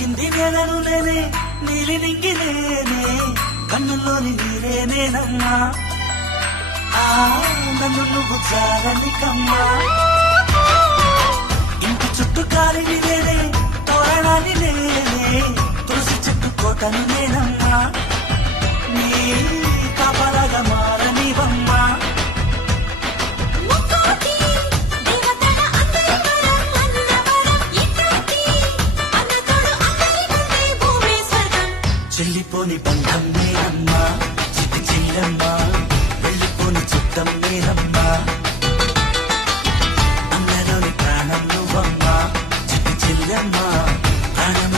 తాకింది నేలను నేనే నీలి నింగి నేనే కన్నుల్లోని నీరే నేనమ్మా నన్ను నువ్వు చాలని కమ్మా ఇంటి చుట్టూ కాలిని నేనే తోరణాన్ని నేనే తులసి చెట్టు కోటను నేనమ్మా నీ కాపలాగా మారనివమ్మా చెల్లిపోని బంధం నేనమ్మా చిట్టి చెల్లమ్మా వెళ్ళిపోని చిత్తం నేనమ్మా అన్నలోని ప్రాణం నువ్వమ్మా చిట్టి చెల్లమ్మా ప్రాణం